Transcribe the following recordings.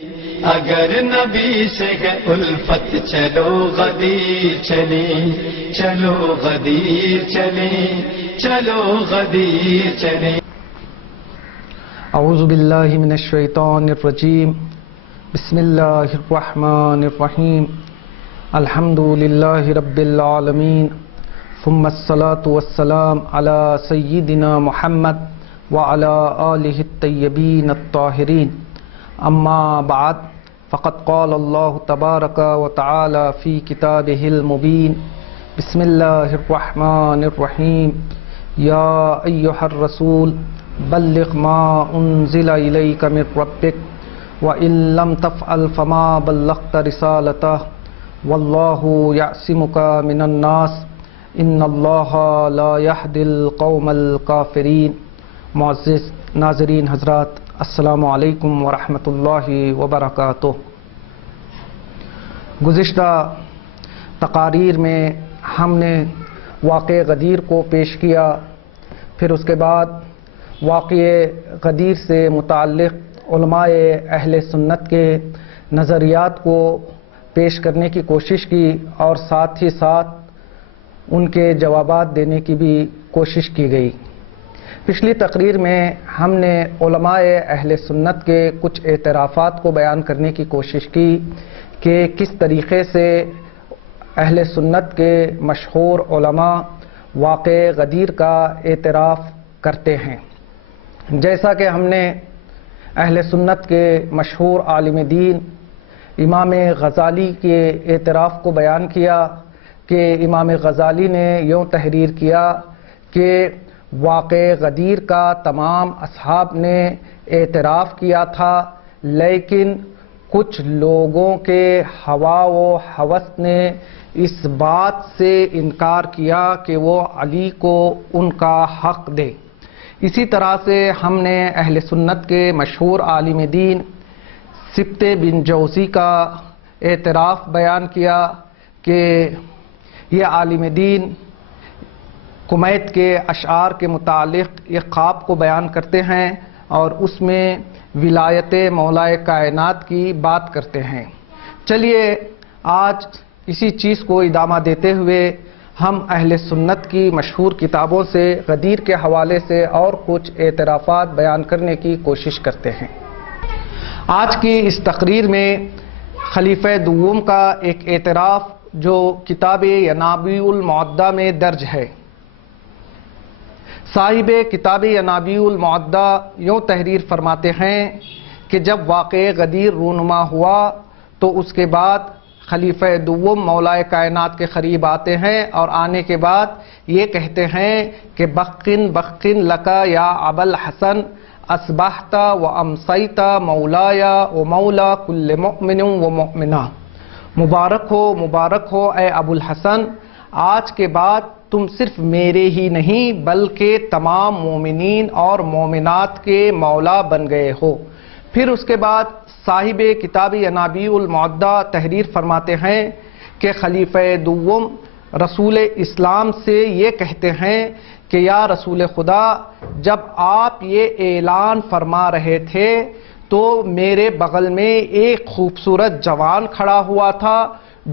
اگر نبی سے ہے الفت چلو غدیر چلیں، چلو غدیر چلیں، چلو غدیر چلیں۔ اعوذ باللہ من الشیطان الرجیم، بسم اللہ الرحمن الرحیم، الحمد للہ رب العالمین، ثم الصلاة والسلام علی سیدنا محمد وعلی آلہ الطیبین الطاہرین، اما بعد فقد قال اللہ تبارک و تعالی فی کتابہ المبین، بسم اللہ الرحمن الرحیم، یا ایہا الرسول بلغ ما انزل الیک من ربک وَإِن لَّمْ تَفْعَلْ فَمَا بَلَّغْتَ رِسَالَتَهُ وَاللَّهُ يَعْصِمُكَ مِنَ النَّاسِ إِنَّ اللَّهَ لَا يَهْدِي الْقَوْمَ الْكَافِرِينَ۔ معزز ناظرین حضرات، السلام علیکم ورحمۃ اللہ وبرکاتہ۔ گزشتہ تقاریر میں ہم نے واقعہ غدیر کو پیش کیا، پھر اس کے بعد واقعہ غدیر سے متعلق علماء اہل سنت کے نظریات کو پیش کرنے کی کوشش کی اور ساتھ ہی ساتھ ان کے جوابات دینے کی بھی کوشش کی گئی۔ پچھلی تقریر میں ہم نے علماء اہل سنت کے کچھ اعترافات کو بیان کرنے کی کوشش کی کہ کس طریقے سے اہل سنت کے مشہور علماء واقعہ غدیر کا اعتراف کرتے ہیں۔ جیسا کہ ہم نے اہل سنت کے مشہور عالم دین امام غزالی کے اعتراف کو بیان کیا کہ امام غزالی نے یوں تحریر کیا کہ واقعہ غدیر کا تمام اصحاب نے اعتراف کیا تھا، لیکن کچھ لوگوں کے ہوا و ہوس نے اس بات سے انکار کیا کہ وہ علی کو ان کا حق دے۔ اسی طرح سے ہم نے اہل سنت کے مشہور عالم دین سبط بن جوزی کا اعتراف بیان کیا کہ یہ عالم دین کمیت کے اشعار کے متعلق ایک خواب کو بیان کرتے ہیں اور اس میں ولایت مولائے کائنات کی بات کرتے ہیں۔ چلیے آج اسی چیز کو ادامہ دیتے ہوئے ہم اہل سنت کی مشہور کتابوں سے غدیر کے حوالے سے اور کچھ اعترافات بیان کرنے کی کوشش کرتے ہیں۔ آج کی اس تقریر میں خلیفہ دوم کا ایک اعتراف جو کتاب ینابیع المعدہ میں درج ہے۔ صاحب کتاب ینابیع المعدہ یوں تحریر فرماتے ہیں کہ جب واقعہ غدیر رونما ہوا تو اس کے بعد خلیفہ دوم مولائے کائنات کے قریب آتے ہیں اور آنے کے بعد یہ کہتے ہیں کہ بقن بقن لکا یا ابا الحسن اصبحت و امسیت مولایا و مولا کل مؤمن و مؤمنہ۔ مبارک ہو اے ابو الحسن، آج کے بعد تم صرف میرے ہی نہیں بلکہ تمام مومنین اور مومنات کے مولا بن گئے ہو۔ پھر اس کے بعد صاحب کتاب ینابیع المعدہ تحریر فرماتے ہیں کہ خلیفہ دوم رسول اسلام سے یہ کہتے ہیں کہ یا رسول خدا، جب آپ یہ اعلان فرما رہے تھے تو میرے بغل میں ایک خوبصورت جوان کھڑا ہوا تھا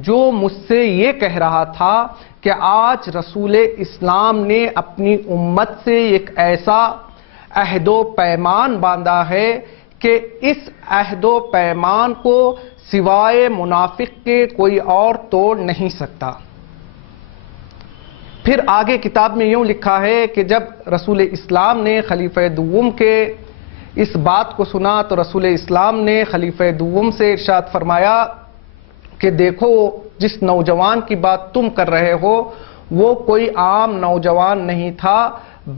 جو مجھ سے یہ کہہ رہا تھا کہ آج رسول اسلام نے اپنی امت سے ایک ایسا عہد و پیمان باندھا ہے کہ اس عہد و پیمان کو سوائے منافق کے کوئی اور توڑ نہیں سکتا۔ پھر آگے کتاب میں یوں لکھا ہے کہ جب رسول اسلام نے خلیفہ دوم کے اس بات کو سنا تو رسول اسلام نے خلیفہ دوم سے ارشاد فرمایا کہ دیکھو، جس نوجوان کی بات تم کر رہے ہو وہ کوئی عام نوجوان نہیں تھا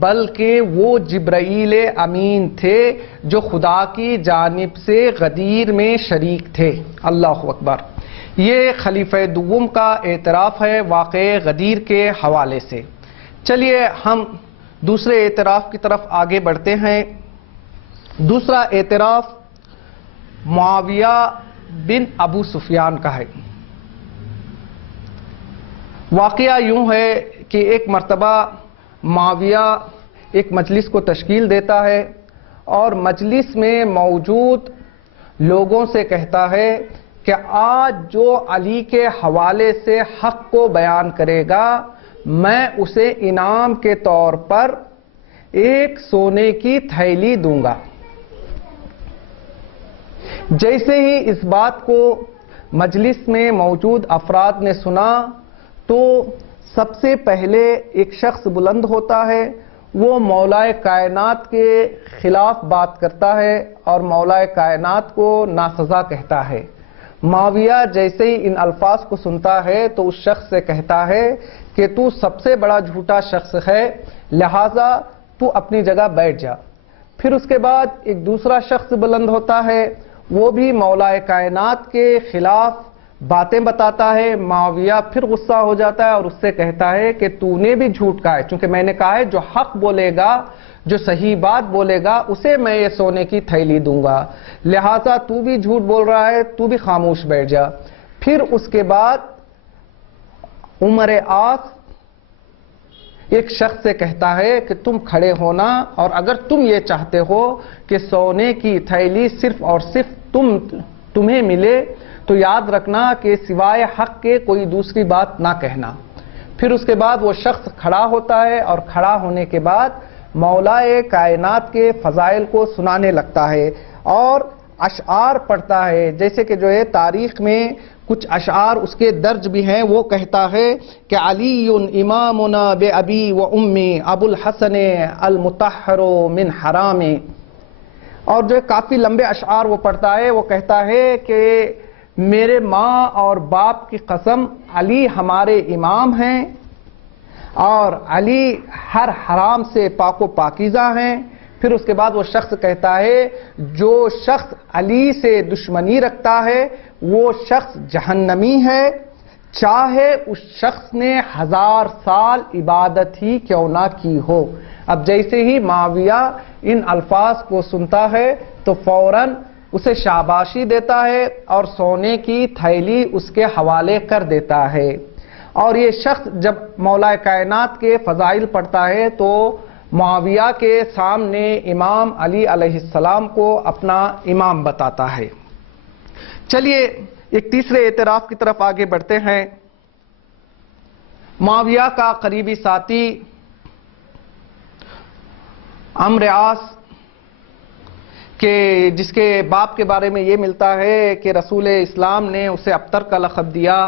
بلکہ وہ جبرائیل امین تھے جو خدا کی جانب سے غدیر میں شریک تھے۔ اللہ اکبر۔ یہ خلیفہ دوم کا اعتراف ہے واقعہ غدیر کے حوالے سے۔ چلیے ہم دوسرے اعتراف کی طرف آگے بڑھتے ہیں۔ دوسرا اعتراف معاویہ بن ابو سفیان کا ہے۔ واقعہ یوں ہے کہ ایک مرتبہ معاویہ ایک مجلس کو تشکیل دیتا ہے اور مجلس میں موجود لوگوں سے کہتا ہے کہ آج جو علی کے حوالے سے حق کو بیان کرے گا میں اسے انعام کے طور پر ایک سونے کی تھیلی دوں گا۔ جیسے ہی اس بات کو مجلس میں موجود افراد نے سنا تو سب سے پہلے ایک شخص بلند ہوتا ہے، وہ مولا کائنات کے خلاف بات کرتا ہے اور مولا کائنات کو ناسزا کہتا ہے۔ معاویہ جیسے ہی ان الفاظ کو سنتا ہے تو اس شخص سے کہتا ہے کہ تو سب سے بڑا جھوٹا شخص ہے، لہذا تو اپنی جگہ بیٹھ جا۔ پھر اس کے بعد ایک دوسرا شخص بلند ہوتا ہے، وہ بھی مولا کائنات کے خلاف باتیں بتاتا ہے۔ معاویہ پھر غصہ ہو جاتا ہے اور اس سے کہتا ہے کہ تو نے بھی جھوٹ کہا ہے، چونکہ میں نے کہا ہے جو حق بولے گا، جو صحیح بات بولے گا اسے میں یہ سونے کی تھیلی دوں گا، لہذا تو بھی جھوٹ بول رہا ہے، تو بھی خاموش بیٹھ جا۔ پھر اس کے بعد عمر عاص ایک شخص سے کہتا ہے کہ تم کھڑے ہونا، اور اگر تم یہ چاہتے ہو کہ سونے کی تھیلی صرف اور صرف تمہیں ملے تو یاد رکھنا کہ سوائے حق کے کوئی دوسری بات نہ کہنا۔ پھر اس کے بعد وہ شخص کھڑا ہوتا ہے اور کھڑا ہونے کے بعد مولا کائنات کے فضائل کو سنانے لگتا ہے اور اشعار پڑھتا ہے، جیسے کہ جو ہے تاریخ میں کچھ اشعار اس کے درج بھی ہیں۔ وہ کہتا ہے کہ علی امامنا بے ابی و امی ابو الحسن المطہر من حرام، اور جو کافی لمبے اشعار وہ پڑھتا ہے۔ وہ کہتا ہے کہ میرے ماں اور باپ کی قسم، علی ہمارے امام ہیں اور علی ہر حرام سے پاک و پاکیزہ ہیں۔ پھر اس کے بعد وہ شخص کہتا ہے جو شخص علی سے دشمنی رکھتا ہے وہ شخص جہنمی ہے، چاہے اس شخص نے 1000 سال عبادت ہی کیوں نہ کی ہو۔ اب جیسے ہی معاویہ ان الفاظ کو سنتا ہے تو فوراً اسے شاباشی دیتا ہے اور سونے کی تھیلی اس کے حوالے کر دیتا ہے۔ اور یہ شخص جب مولا کائنات کے فضائل پڑھتا ہے تو معاویہ کے سامنے امام علی علیہ السلام کو اپنا امام بتاتا ہے۔ چلیے ایک تیسرے اعتراف کی طرف آگے بڑھتے ہیں۔ معاویہ کا قریبی ساتھی عمرو عاص کہ جس کے باپ کے بارے میں یہ ملتا ہے کہ رسول اسلام نے اسے ابتر کا لقب دیا،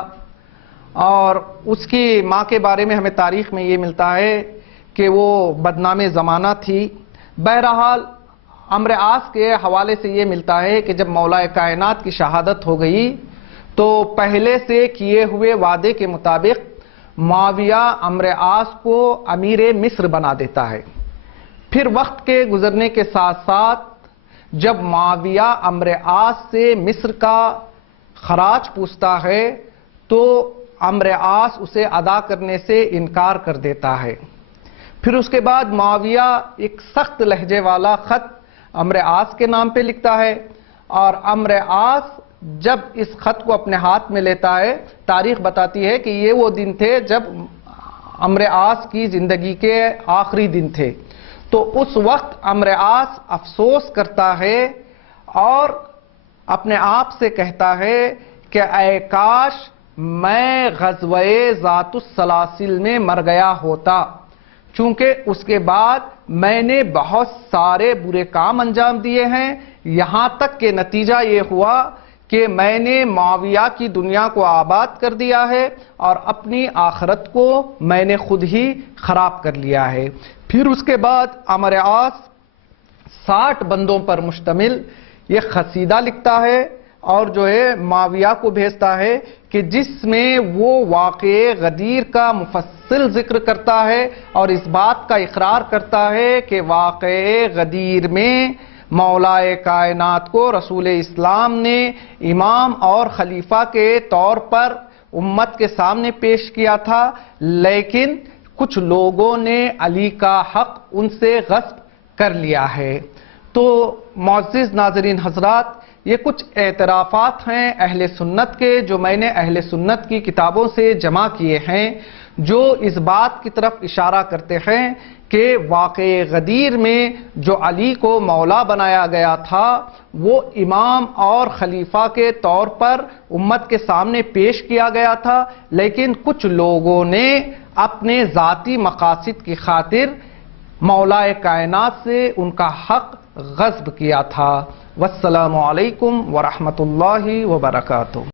اور اس کی ماں کے بارے میں ہمیں تاریخ میں یہ ملتا ہے کہ وہ بدنام زمانہ تھی۔ بہرحال عمرو عاص کے حوالے سے یہ ملتا ہے کہ جب مولا کائنات کی شہادت ہو گئی تو پہلے سے کیے ہوئے وعدے کے مطابق معاویہ عمرو عاص کو امیر مصر بنا دیتا ہے۔ پھر وقت کے گزرنے کے ساتھ ساتھ جب معاویہ عمرو عاص سے مصر کا خراج پوچھتا ہے تو عمرو عاص اسے ادا کرنے سے انکار کر دیتا ہے۔ پھر اس کے بعد معاویہ ایک سخت لہجے والا خط عمرو عاص کے نام پہ لکھتا ہے، اور عمرو عاص جب اس خط کو اپنے ہاتھ میں لیتا ہے، تاریخ بتاتی ہے کہ یہ وہ دن تھے جب عمرو عاص کی زندگی کے آخری دن تھے۔ تو اس وقت عمرو عاص افسوس کرتا ہے اور اپنے آپ سے کہتا ہے کہ اے کاش میں غزوہ ذات السلاسل میں مر گیا ہوتا، چونکہ اس کے بعد میں نے بہت سارے برے کام انجام دیے ہیں، یہاں تک کہ نتیجہ یہ ہوا کہ میں نے معاویہ کی دنیا کو آباد کر دیا ہے اور اپنی آخرت کو میں نے خود ہی خراب کر لیا ہے۔ پھر اس کے بعد عمرو عاص 60 بندوں پر مشتمل یہ قصیدہ لکھتا ہے اور جو ہے معاویہ کو بھیجتا ہے کہ جس میں وہ واقعہ غدیر کا مفصل ذکر کرتا ہے اور اس بات کا اقرار کرتا ہے کہ واقعہ غدیر میں مولا کائنات کو رسول اسلام نے امام اور خلیفہ کے طور پر امت کے سامنے پیش کیا تھا، لیکن کچھ لوگوں نے علی کا حق ان سے غصب کر لیا ہے۔ تو معزز ناظرین حضرات، یہ کچھ اعترافات ہیں اہل سنت کے جو میں نے اہل سنت کی کتابوں سے جمع کیے ہیں۔ جو اس بات کی طرف اشارہ کرتے ہیں کہ واقع غدیر میں جو علی کو مولا بنایا گیا تھا وہ امام اور خلیفہ کے طور پر امت کے سامنے پیش کیا گیا تھا، لیکن کچھ لوگوں نے اپنے ذاتی مقاصد کی خاطر مولا کائنات سے ان کا حق غصب کیا تھا۔ والسلام علیکم ورحمۃ اللہ وبرکاتہ۔